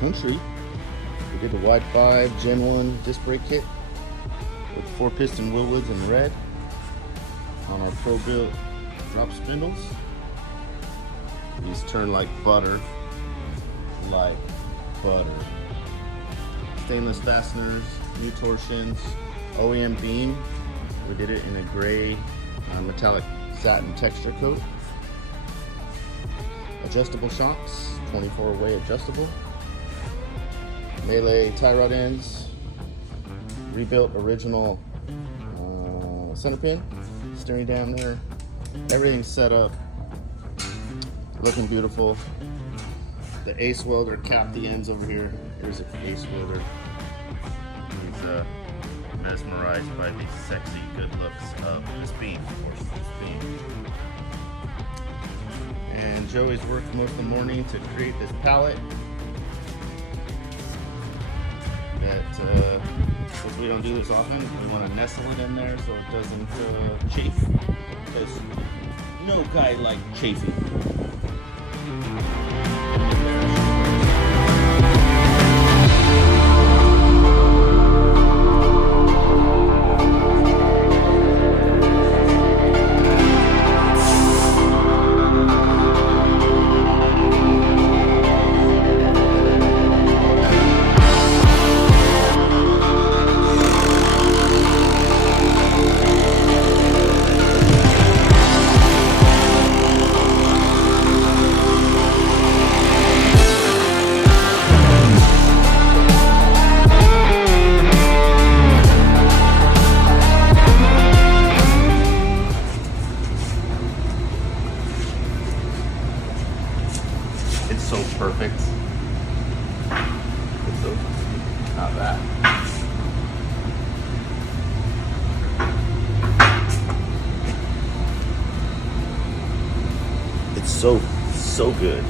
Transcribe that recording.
Country. We did the wide 5 Gen 1 disc brake kit with 4 piston Willwoods in red on our Pro built drop spindles. These turn like butter, Stainless fasteners, new torsions, OEM beam. We did it in a gray metallic satin texture coat. Adjustable shocks, 24-way adjustable. Melee tie rod ends, rebuilt original center pin, steering down there, everything's set up, looking beautiful. The ace welder capped the ends over here. Here's an ace welder. He's mesmerized by the sexy good looks of this beam, And Joey's worked most of the morning to create this pallet. Since we don't do this often, we want to nestle it in there so it doesn't chafe, because no guy likes chafing. So perfect. It's so not bad. It's so good.